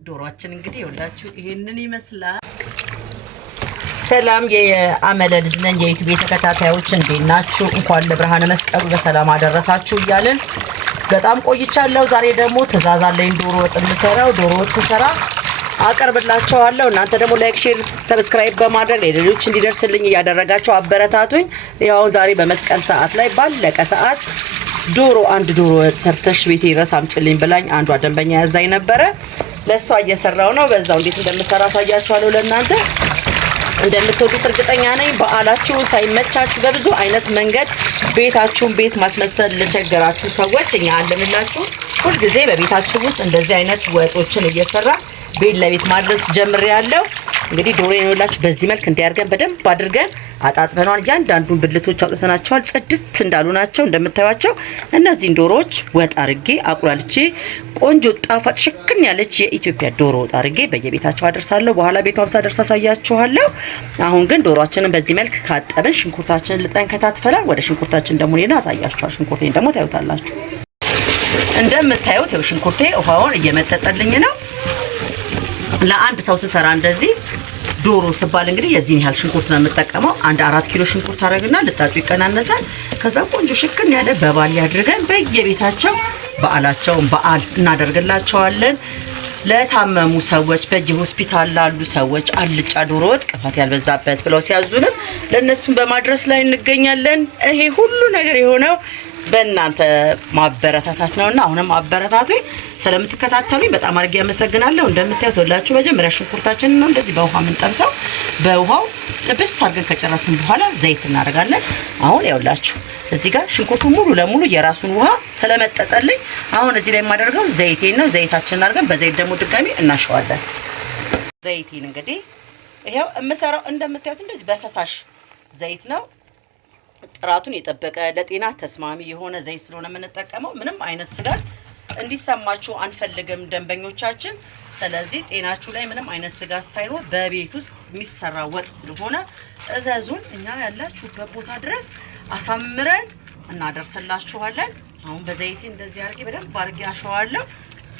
ዶሮአችን እንግዲህ ወላችሁ ይሄንን ይመስላል። ሰላም የአመለ ልጅ ነኝ። የዩቲዩብ ተከታታዮች እንዴት ናችሁ? እንኳን ለብርሃነ መስቀሉ በሰላም አደረሳችሁ እያልን በጣም ቆይቻለሁ። ዛሬ ደግሞ ትእዛዝ አለኝ ዶሮ ወጥ የምሰራው። ዶሮ ወጥ ስሰራ አቀርብላችኋለሁ። እናንተ ደግሞ ላይክ፣ ሼር፣ ሰብስክራይብ በማድረግ ለሌሎች እንዲደርስልኝ እያደረጋችሁ አበረታቱኝ። ያው ዛሬ በመስቀል ሰዓት ላይ ባለቀ ሰዓት ዶሮ አንድ ዶሮ ወጥ ሰርተሽ ቤቴ ድረስ አምጪልኝ ብላኝ አንዷ ደንበኛ ያዛኝ ነበረ። ለሷ እየሰራው ነው። በዛው እንዴት እንደምሰራ ታያችኋለሁ። ለእናንተ እንደምትወዱት እርግጠኛ ነኝ። በዓላችሁ ሳይመቻችሁ በብዙ አይነት መንገድ ቤታችሁን ቤት ማስመሰል ለቸገራችሁ ሰዎች እኛ አለንላችሁ። ሁልጊዜ በቤታችሁ ውስጥ እንደዚህ አይነት ወጦችን እየሰራ ቤት ለቤት ማድረስ ጀምሬያለሁ። እንግዲህ ዶሮ የኖላችሁ በዚህ መልክ እንዲያርገን በደንብ አድርገን አጣጥበናል። እያንዳንዱን ብልቶች አውጥተናቸዋል። ጽድት እንዳሉ ናቸው እንደምታዩቸው። እነዚህን ዶሮዎች ወጥ አድርጌ አቁላልቼ ቆንጆ ጣፋጭ ሽክን ያለች የኢትዮጵያ ዶሮ ወጥ አድርጌ በየቤታቸው አደርሳለሁ። በኋላ ቤቷም ሳደርስ አሳያችኋለሁ። አሁን ግን ዶሮአችንን በዚህ መልክ ካጠብን ሽንኩርታችንን ልጠን ከታትፈናል። ወደ ሽንኩርታችን ደግሞ ሌላ አሳያችኋለሁ። ሽንኩርቴን ደግሞ ታዩታላችሁ። እንደምታዩት ይኸው ሽንኩርቴ ውሃውን እየመጠጠልኝ ነው። ለአንድ ሰው ስሰራ እንደዚህ ዶሮ ስባል እንግዲህ የዚህን ያህል ሽንኩርት ነው የምጠቀመው። አንድ 4 ኪሎ ሽንኩርት አረግና ልጣጩ ይቀናነሳል። ከዛ ቆንጆ ሽክን ያለ በባሊ አድርገን በየቤታቸው በዓላቸውን በዓል እናደርግላቸዋለን። ለታመሙ ሰዎች በየሆስፒታል ላሉ ሰዎች አልጫ ዶሮ ወጥ ቅባት ያልበዛበት ብለው ሲያዙንም ለነሱም በማድረስ ላይ እንገኛለን። ይሄ ሁሉ ነገር የሆነው በእናንተ ማበረታታት ነውና አሁንም አበረታቱኝ። ስለምትከታተሉኝ በጣም አድርጌ አመሰግናለሁ። እንደምታዩት ወላችሁ መጀመሪያ ሽንኩርታችንን ነው እንደዚህ በውሃ የምንጠብሰው። በውሃው ጥብስ አድርገን ከጨረስን በኋላ ዘይት እናደርጋለን። አሁን ያውላችሁ እዚህ ጋር ሽንኩርቱ ሙሉ ለሙሉ የራሱን ውሃ ስለመጠጠልኝ አሁን እዚህ ላይ የማደርገው ዘይቴን ነው። ዘይታችንን አድርገን በዘይት ደግሞ ድጋሚ እናሸዋለን። ዘይቴን እንግዲህ ይሄው እምሰራው እንደምታዩት እንደዚህ በፈሳሽ ዘይት ነው። ጥራቱን የጠበቀ ለጤና ተስማሚ የሆነ ዘይት ስለሆነ የምንጠቀመው ምንም አይነት ስጋት እንዲሰማችሁ አንፈልግም ደንበኞቻችን። ስለዚህ ጤናችሁ ላይ ምንም አይነት ስጋት ሳይኖር በቤት ውስጥ የሚሰራ ወጥ ስለሆነ እዘዙን። እኛ ያላችሁበት ቦታ ድረስ አሳምረን እናደርስላችኋለን። አሁን በዘይቴ እንደዚህ አድርጌ በደንብ አድርጌ አሸዋለሁ።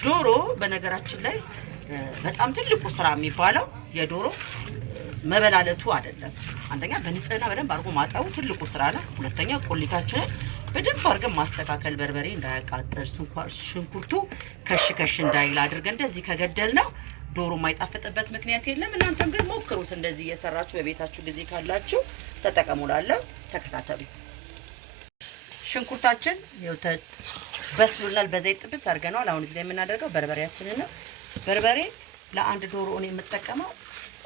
ዶሮ በነገራችን ላይ በጣም ትልቁ ስራ የሚባለው የዶሮ መበላለቱ አይደለም። አንደኛ በንጽህና በደንብ አድርጎ ማጠቡ ትልቁ ስራ ነው። ሁለተኛ ቁሊታችንን በደንብ አድርገን ማስተካከል፣ በርበሬ እንዳያቃጥል፣ ሽንኩርቱ ከሽ እንዳይል አድርገን እንደዚህ ከገደል ነው ዶሮ የማይጣፍጥበት ምክንያት የለም። እናንተም ግን ሞክሩት። እንደዚህ እየሰራችሁ በቤታችሁ ጊዜ ካላችሁ ተጠቀሙላለሁ። ተከታተሉ። ሽንኩርታችን በስሎናል። በዘይት ጥብስ አድርገናል። አሁን እዚህ ላይ የምናደርገው በርበሬያችንን ነው። በርበሬ ለአንድ ዶሮ ነው የምጠቀመው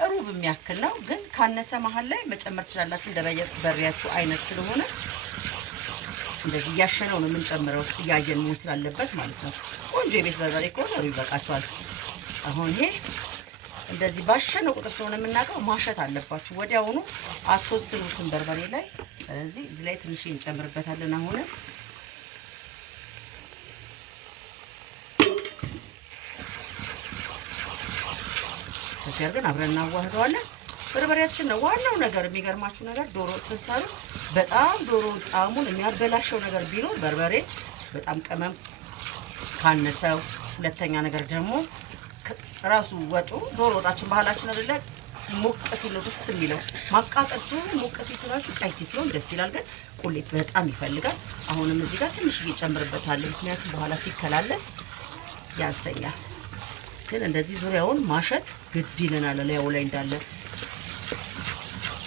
ሩብ የሚያክል ነው። ግን ካነሰ መሀል ላይ መጨመር ትችላላችሁ እንደበርበሬያችሁ አይነት ስለሆነ እንደዚህ እያሸነው ነው የምንጨምረው። እያየን መሆን ስላለበት ማለት ነው። ቆንጆ የቤት በርበሬ ከሆነ ሩብ ይበቃችኋል። አሁን ይሄ እንደዚህ ባሸነው ቁጥር ስለሆነ የምናውቀው ማሸት አለባችሁ። ወዲያውኑ አትወስኑትም በርበሬ ላይ። ስለዚህ እዚህ ላይ ትንሽ እንጨምርበታለን። አሁን ነገር ግን አብረን እናዋህደዋለን። በርበሬያችን ነው ዋናው ነገር። የሚገርማችሁ ነገር ዶሮ ስትሰሩ በጣም ዶሮ ጣዕሙን የሚያበላሸው ነገር ቢኖር በርበሬ በጣም ቅመም ካነሰው፣ ሁለተኛ ነገር ደግሞ ራሱ ወጡ ዶሮ ወጣችን ባህላችን አይደለ ሞቅ ሲል ነው ደስ የሚለው። ማቃጠል ሲሆን ሞቅ ሲል ስላችሁ ቀይ ሲሆን ደስ ይላል። ግን ቁሌት በጣም ይፈልጋል። አሁንም እዚህ ጋር ትንሽ እየጨምርበታለሁ፣ ምክንያቱም በኋላ ሲከላለስ ያንሰኛል። ግን እንደዚህ ዙሪያውን ማሸት ግድ ይለናል ላዩ ላይ እንዳለ።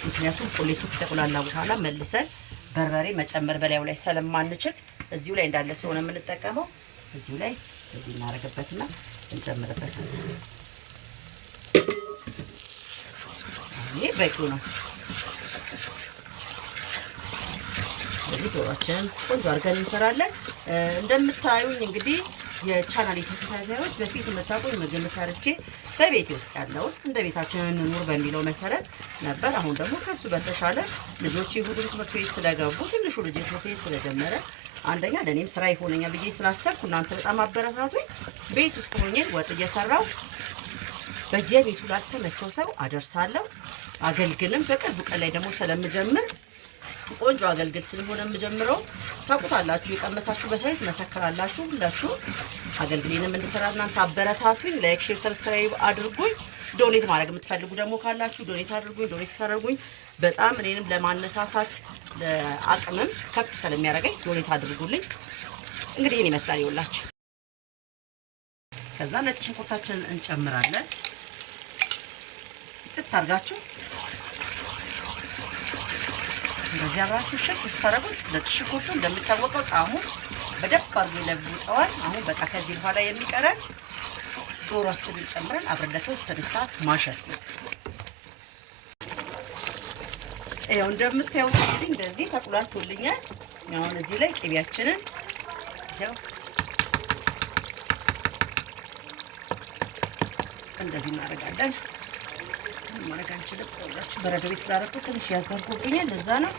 ምክንያቱም ቁሌቱ ከተቆላላ በኋላ መልሰን በርበሬ መጨመር በላዩ ላይ ስለማንችል እዚሁ ላይ እንዳለ ስለሆነ የምንጠቀመው እዚሁ ላይ እዚህ እናደርግበትና እንጨምርበታለን። ይሄ በቂው ነው። ስለዚህ ዶሮአችንን ቆንጆ አድርገን እንሰራለን። እንደምታዩኝ እንግዲህ የቻናል ተከታታዮች በፊት የምታውቁኝ ምግብ ሰርቼ በቤት ውስጥ ያለው እንደ ቤታችን እንኑር በሚለው መሰረት ነበር። አሁን ደግሞ ከሱ በተሻለ ልጆቼ ሁሉ ትምህርት ቤት ስለገቡ ትንሹ ልጅ ትምህርት ቤት ስለጀመረ አንደኛ ለኔም ስራ ይሆነኛል ብዬ ስላሰብኩ እናንተ በጣም አበረታቱኝ። ቤት ውስጥ ሆኜ ወጥ እየሰራው በየቤቱ ላልተመቸው ሰው አደርሳለሁ። አገልግልም በቅርብ ቀን ላይ ደግሞ ስለምጀምር ቆንጆ አገልግል ስለሆነ የምጀምረው ታውቁታላችሁ። የቀመሳችሁ በታይ ትመሰክራላችሁ። ሁላችሁ አገልግሌንም እንድሰራ እናንተ አበረታቱኝ። ላይክ፣ ሼር፣ ሰብስክራይብ አድርጉኝ። ዶኔት ማድረግ የምትፈልጉ ደግሞ ካላችሁ ዶኔት አድርጉኝ። ዶኔት ታደርጉኝ በጣም እኔንም ለማነሳሳት ለአቅምም ከፍ ስለሚያደርገኝ ዶኔት አድርጉልኝ። እንግዲህ ይሄን ይመስላል ይውላችሁ። ከዛ ነጭ ሽንኩርታችንን እንጨምራለን። ጥጥ አድርጋችሁ እንደዚህ አብራችሁ ሽክ ስታረጉት ነጭ ሽንኩርቱ እንደሚታወቀው ጣዕሙ በደንብ አድርጎ ይለውጠዋል። አሁን በቃ ከዚህ በኋላ የሚቀረን ዶሮአችንን ጨምረን አብረን ለተወሰነ ሰዓት ማሸት ነው። ይኸው እንደምታዩት እንግዲህ እንደዚህ ተቁላልቶልኛል። አሁን እዚህ ላይ ቅቤያችንን ይኸው እንደዚህ እናደርጋለን። ማድረግ አንችልም። በረዶ ስላደረኩት ትንሽ ያዘርኩብኛል። ለዛ ነው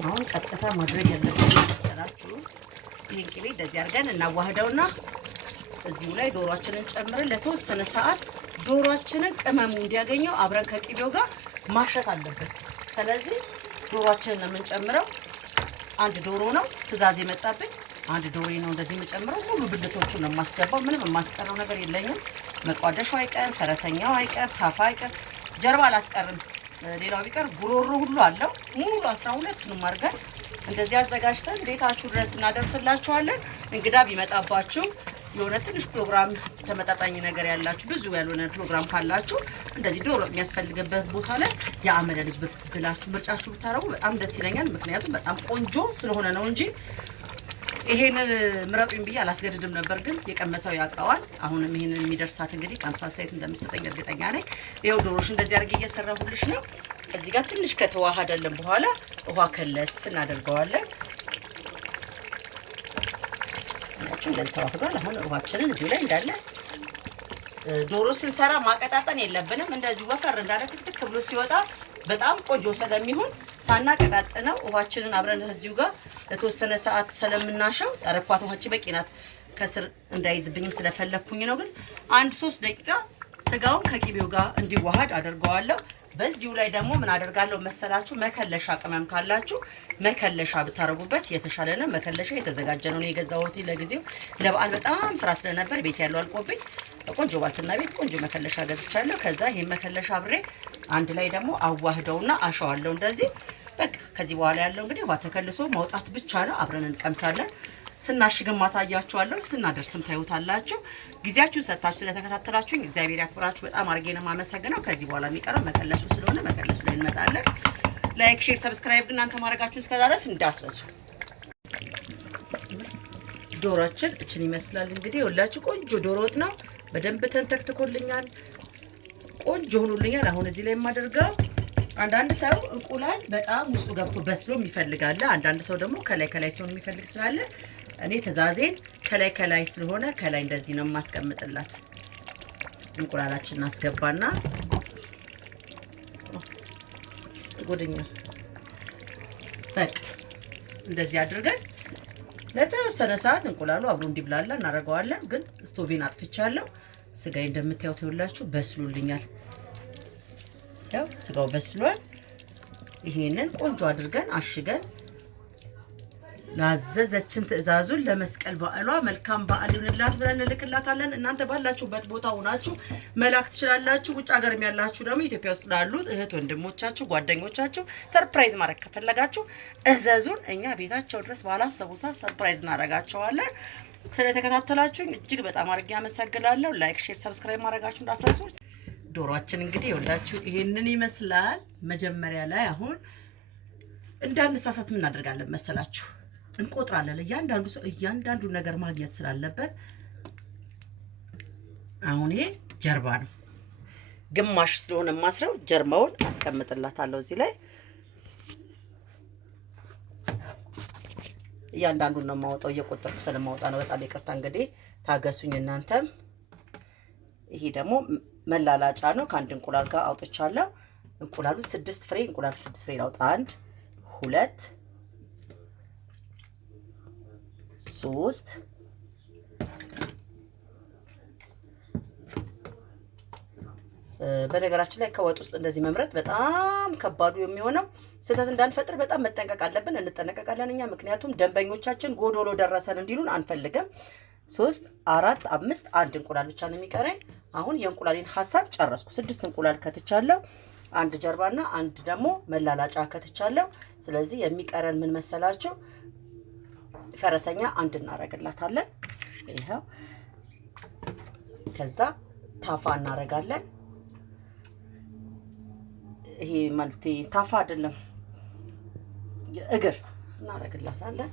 አሁን ቀጥታ ማድረግ ያለብን መሰላችሁ። ይሄን ቅቤ እንደዚህ አድርገን እናዋህደውና እዚሁ ላይ ዶሮአችንን ጨምረን ለተወሰነ ሰዓት ዶሮአችንን ቅመሙ እንዲያገኘው አብረን ከቅቤው ጋር ማሸት አለብን። ስለዚህ ዶሮአችንን የምንጨምረው አንድ ዶሮ ነው ትእዛዝ የመጣብኝ። አንድ ዶሮ ነው እንደዚህ የምጨምረው። ሙሉ ብልቶቹን ነው የማስገባው። ምንም የማስቀረው ነገር የለኝም። መቋደሻው አይቀር፣ ፈረሰኛው አይቀር፣ ታፋ አይቀር፣ ጀርባ አላስቀርም። ሌላው ቢቀር ጉሮሮ ሁሉ አለው። ሙሉ 12ቱንም አድርገን እንደዚህ አዘጋጅተን ቤታችሁ ድረስ እናደርስላችኋለን። እንግዳ ቢመጣባችሁ የሆነ ትንሽ ፕሮግራም ተመጣጣኝ ነገር ያላችሁ ብዙ ያልሆነ ፕሮግራም ካላችሁ እንደዚህ ዶሮ የሚያስፈልግበት ቦታ ላይ የአመለ ልጅ ብላችሁ ምርጫችሁ ብታረጉ በጣም ደስ ይለኛል። ምክንያቱም በጣም ቆንጆ ስለሆነ ነው እንጂ ይሄንን ምረጡኝ ብዬ አላስገድድም ነበር፣ ግን የቀመሰው ያውቀዋል። አሁንም ይሄንን የሚደርሳት እንግዲህ ቀምሳ አስተያየት እንደምትሰጠኝ እርግጠኛ ነኝ። ይኸው ዶሮሽ እንደዚህ አድርጌ እየሰራሁልሽ ነው። እዚህ ጋር ትንሽ ከተዋሃደልን በኋላ ውሃ ከለስ እናደርገዋለን። እንደዚህ ተዋህዷል። አሁን ውሃችንን እዚሁ ላይ እንዳለ ዶሮ ስንሰራ ማቀጣጠን የለብንም። እንደዚህ ወፈር እንዳለ ትክትክ ብሎ ሲወጣ በጣም ቆንጆ ስለሚሆን ሳናቀጣጥነው ውሃችንን አብረን እዚሁ ጋር ለተወሰነ ሰዓት ስለምናሻው ያረኳት ውሃች በቂ ናት። ከስር እንዳይዝብኝም ስለፈለኩኝ ነው። ግን 1-3 ደቂቃ ስጋውን ከቂቤው ጋር እንዲዋሃድ አደርገዋለሁ። በዚሁ ላይ ደግሞ ምን አደርጋለሁ መሰላችሁ? መከለሻ ቅመም ካላችሁ መከለሻ ብታረጉበት የተሻለ ነው። መከለሻ የተዘጋጀ ነው የገዛሁት ለጊዜው ለበዓል በጣም ስራ ስለነበር ቤት ያለው አልቆብኝ ቆንጆ ባልትና ቤት ቆንጆ መከለሻ ገዝቻለሁ። ከዛ ይሄን መከለሻ አብሬ አንድ ላይ ደግሞ አዋህደውና አሸዋለሁ እንደዚህ። በቃ ከዚህ በኋላ ያለው እንግዲህ ውሃ ተከልሶ መውጣት ብቻ ነው። አብረን እንቀምሳለን። ስናሽግም ማሳያችኋለሁ፣ ስናደርስም ታዩታላችሁ። ጊዜያችሁን ሰጥታችሁ ስለተከታተላችሁኝ እግዚአብሔር ያክብራችሁ። በጣም አድርጌ ነው የማመሰግነው። ከዚህ በኋላ የሚቀረው መከለሱ ስለሆነ መከለሱ ላይ እንመጣለን። ላይክ፣ ሼር፣ ሰብስክራይብ እናንተ ማድረጋችሁን እስከዛ ድረስ እንዳትረሱ። ዶሮአችን እችን ይመስላል እንግዲህ ሁላችሁ ቆንጆ ዶሮ ወጥ ነው። በደንብ ተንተክትኮልኛል፣ ቆንጆ ሆኖልኛል። አሁን እዚህ ላይ የማደርገው አንዳንድ ሰው እንቁላል በጣም ውስጡ ገብቶ በስሎ የሚፈልጋለ፣ አንዳንድ ሰው ደግሞ ከላይ ከላይ ሲሆን የሚፈልግ ስላለ እኔ ትእዛዜን ከላይ ከላይ ስለሆነ ከላይ እንደዚህ ነው የማስቀምጥላት። እንቁላላችን እናስገባና ጎደኛ በቃ እንደዚህ አድርገን ለተወሰነ ሰዓት እንቁላሉ አብሮ እንዲብላላ እናደርገዋለን። ግን ስቶቬን አጥፍቻለሁ። ስጋዬ እንደምታዩት ይኸውላችሁ በስሎልኛል። ያው ስጋው በስሏል። ይሄንን ቆንጆ አድርገን አሽገን ላዘዘችን ትዕዛዙን ለመስቀል በዓሏ መልካም በዓል ይሁንላት ብለን እንልክላታለን። እናንተ ባላችሁበት ቦታ ሆናችሁ መላክ ትችላላችሁ። ውጭ ሀገርም ያላችሁ ደግሞ ኢትዮጵያ ውስጥ ላሉት እህት ወንድሞቻችሁ፣ ጓደኞቻችሁ ሰርፕራይዝ ማድረግ ከፈለጋችሁ እዘዙን። እኛ ቤታቸው ድረስ ባላሰቡ ሰዓት ሰርፕራይዝ እናደርጋቸዋለን። ስለተከታተላችሁኝ እጅግ በጣም አድርጌ አመሰግናለሁ። ላይክ፣ ሼር፣ ሰብስክራይብ ማድረጋችሁ እንዳትረሱ። ዶሮአችን እንግዲህ ይወላችሁ ይሄንን ይመስላል። መጀመሪያ ላይ አሁን እንዳንሳሳት ምን እናደርጋለን መሰላችሁ? እንቆጥራለን። እያንዳንዱ ሰው እያንዳንዱ ነገር ማግኘት ስላለበት አሁን ይሄ ጀርባ ነው፣ ግማሽ ስለሆነ ማስረው ጀርባውን አስቀምጥላታለሁ እዚህ ላይ። እያንዳንዱን ነው የማወጣው፣ እየቆጠርኩ ስለማወጣ ነው። በጣም ይቅርታ እንግዲህ ታገሱኝ እናንተም። ይሄ ደግሞ መላላጫ ነው። ከአንድ እንቁላል ጋር አውጥቻለሁ። እንቁላሉ 6 ፍሬ እንቁላል 6 ፍሬ አውጣ። 1 2 3 4 በነገራችን ላይ ከወጥ ውስጥ እንደዚህ መምረጥ በጣም ከባዱ የሚሆነው ስህተት እንዳንፈጥር በጣም መጠንቀቅ አለብን። እንጠነቀቃለን እኛ፣ ምክንያቱም ደንበኞቻችን ጎዶሎ ደረሰን እንዲሉን አንፈልግም። 3 4 5 1 እንቁላል ብቻ ነው የሚቀረኝ። አሁን የእንቁላሌን ሐሳብ ጨረስኩ። 6 እንቁላል ከትቻለሁ። አንድ ጀርባና አንድ ደግሞ መላላጫ ከትቻለሁ። ስለዚህ የሚቀረን ምን መሰላችሁ? ፈረሰኛ አንድ እናረግላታለን። ይሄው ከዛ ታፋ እናረጋለን። ይሄ ማለት ታፋ አይደለም፣ እግር እናረግላታለን።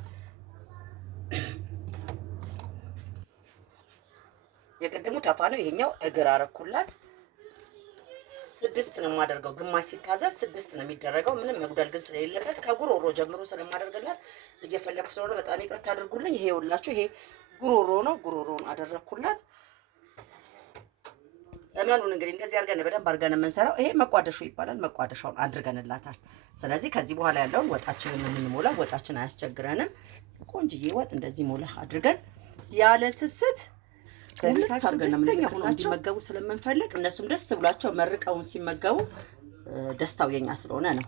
የቅድሙ ታፋ ነው፣ ይሄኛው እግር አረኩላት። 6 ነው የማደርገው። ግማሽ ሲታዘዝ 6 ነው የሚደረገው። ምንም መጉደል ግን ስለሌለበት ከጉሮሮ ጀምሮ ስለማደርግላት እየፈለኩ ስለሆነ በጣም ይቅርታ አድርጉልኝ። ይሄ ይኸውላችሁ ይሄ ጉሮሮ ነው። ጉሮሮን አደረኩላት። እመኑን እንግዲህ እንደዚህ አድርገን በደንብ አድርገን የምንሰራው። ይሄ መቋደሾ ይባላል። መቋደሻውን አድርገንላታል። ስለዚህ ከዚህ በኋላ ያለውን ወጣችንን የምንሞላው። ወጣችን አያስቸግረንም። ቆንጅዬ ወጥ እንደዚህ ሞላ አድርገን ያለ ስስት ከቤታችን ደስተኛ ሆነው እንዲመገቡ ስለምንፈልግ እነሱም ደስ ብሏቸው መርቀውን ሲመገቡ ደስታው የኛ ስለሆነ ነው።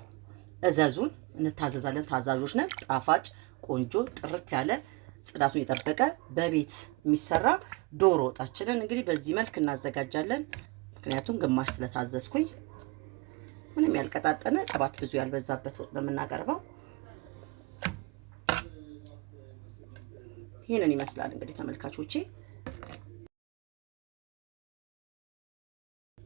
እዘዙን፣ እንታዘዛለን። ታዛዦች ነን። ጣፋጭ ቆንጆ ጥርት ያለ ጽዳቱን የጠበቀ በቤት የሚሰራ ዶሮ ወጣችንን እንግዲህ በዚህ መልክ እናዘጋጃለን። ምክንያቱም ግማሽ ስለታዘዝኩኝ ምንም ያልቀጣጠነ ቅባት ብዙ ያልበዛበት ወጥ ነው የምናቀርበው። ይህንን ይመስላል እንግዲህ ተመልካቾቼ።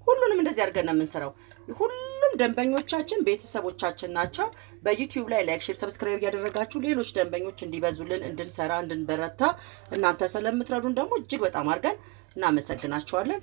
ሁሉንም እንደዚህ አድርገን ነው የምንሰራው። ሁሉም ደንበኞቻችን ቤተሰቦቻችን ናቸው። በዩቲዩብ ላይ ላይክ፣ ሼር፣ ሰብስክራይብ እያደረጋችሁ ሌሎች ደንበኞች እንዲበዙልን እንድንሰራ እንድንበረታ እናንተ ስለምትረዱን ደግሞ እጅግ በጣም አድርገን እናመሰግናችኋለን።